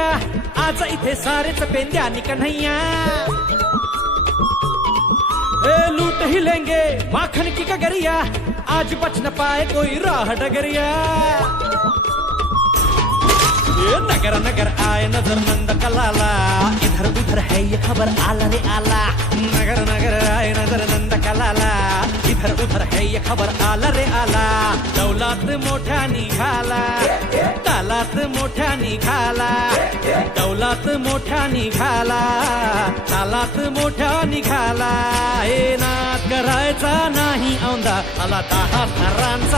गैया, आज इथे सारेच पेंद्या नि कन्हैया। लूट ही लेंगे माखन की कगरिया, आज बच न पाए कोई राह डगरिया। नगर नगर आए नजर नंद कलाला, इधर उधर है ये खबर आला रे आला। नगर नगर आए नजर नंद कलाला, इधर उधर है ये खबर आला रे आला। दौलात मोठ्या निघाला, तालात मोठ्या निघाला, दौलात मोठ्या निघाला, तालात मोठ्या निघाला। हे नाद करायचा नाही औंधा, आला 10 थरांचा